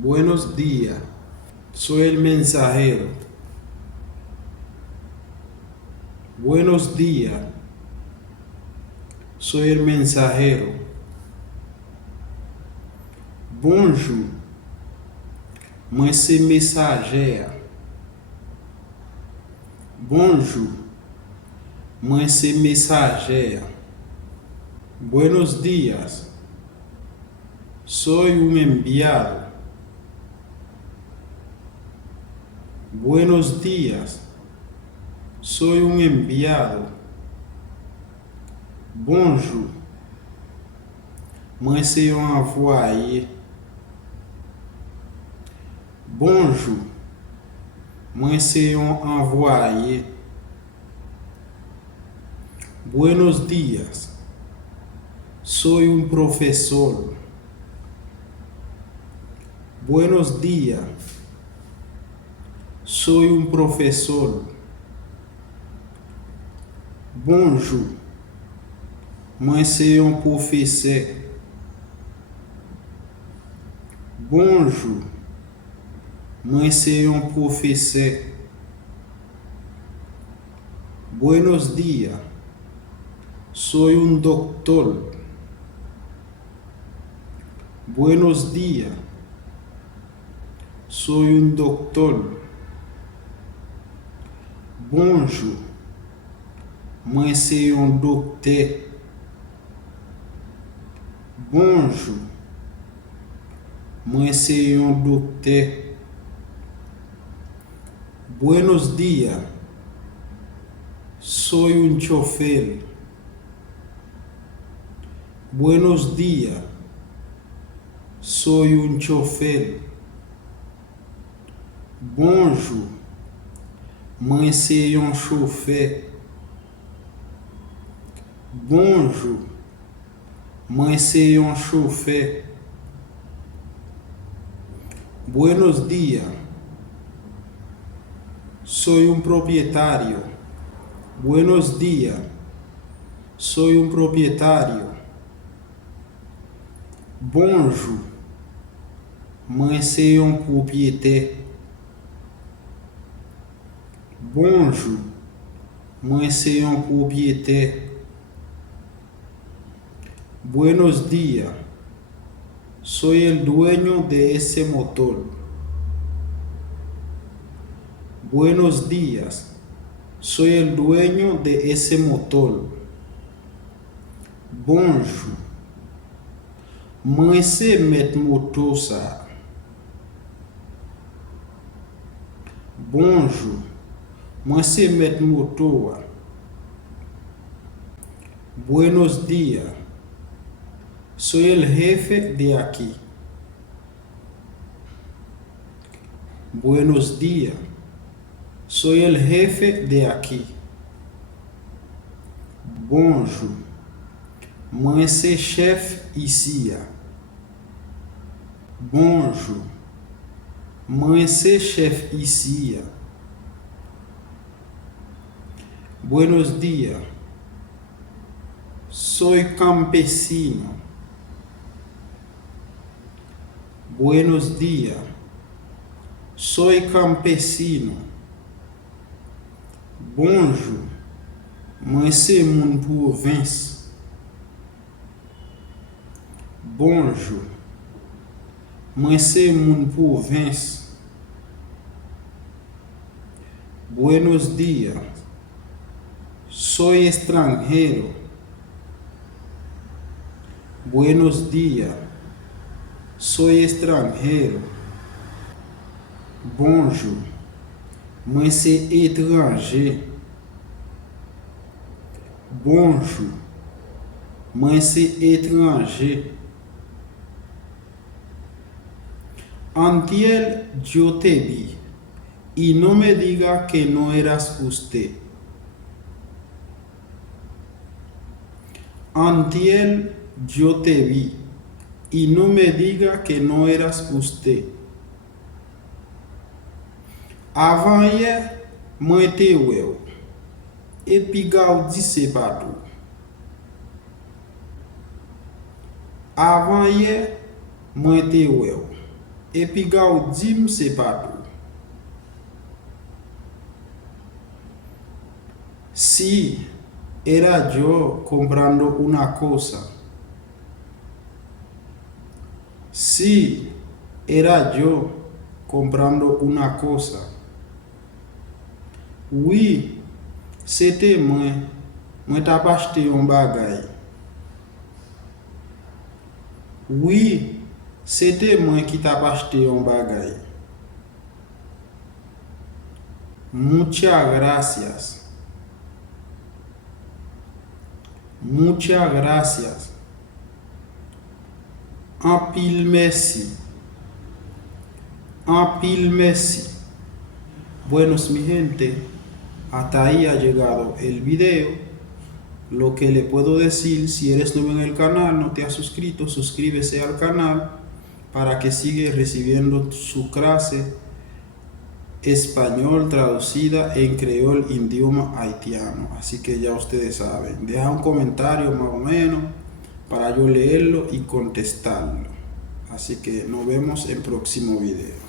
Buenos días, soy el mensajero. Buenos días, soy el mensajero. Bonjour, moi c'est mensagère. Bonjour, moi c'est mensagère. Buenos días, soy un enviado. Buenos días, soy un enviado. Bonjour, moi c'est un envoyé. Bonjour, moi c'est un envoyé. Buenos días, soy un profesor. Buenos días, soy un profesor. Bonjour, moi c'est un professeur. Bonjour, moi c'est un professeur. Buenos días, soy un doctor. Buenos días, soy un doctor. Bonjour, moi c'est un docteur. Bonjour, moi c'est un docteur. Buenos días, soy un chofer. Buenos días, soy un chofer. Bonjour, moi c'est un chauffeur. Bonjour, moi c'est un chauffeur. Buenos días, soy un propietario. Buenos días, soy un propietario. Bonjour, moi c'est un propriétaire. Bonjour, moi c'est un propriétaire. Buenos días, soy el dueño de ese motor. Buenos días, soy el dueño de ese motor. Bonjour, moi c'est mettre moto ça. Bonjour, moi c'est mettre moto. Buenos días, soy el jefe de aquí. Buenos días, soy el jefe de aquí. Bonjour, moi c'est chef ici. Bonjour, moi c'est chef ici. Buenos días, soy campesino. Buenos días, soy campesino. Bonjour, moi c'est mon province. Bonjour, moi c'est mon province. Buenos días, soy extranjero. Buenos días, soy extranjero. Bonjour, moi c'est étranger. Bonjour, moi c'est étranger. Antier yo te vi y no me diga que no eras usted. Antier yo te vi y no me diga que no eras usted. Avant hier, moi te wè et puis gaudi c'est pas tout. Avant hier, moi te wè E pi gao dim se patou. Si era yo comprando una cosa. Si era yo comprando una cosa. Oui, c'était moi. Moi t'a pas acheté un bagay. Oui, c'était moi qui t'a pas acheté un bagay. Muchas gracias. Muchas gracias. Un pile merci. Un pile merci. Buenos mi gente, hasta ahí ha llegado el video. Lo que le puedo decir, si eres nuevo en el canal, no te has suscrito, suscríbese al canal para que sigas recibiendo su clase español traducida en creol idioma haitiano. Así que ya ustedes saben, deja un comentario más o menos para yo leerlo y contestarlo. Así que nos vemos en el próximo video.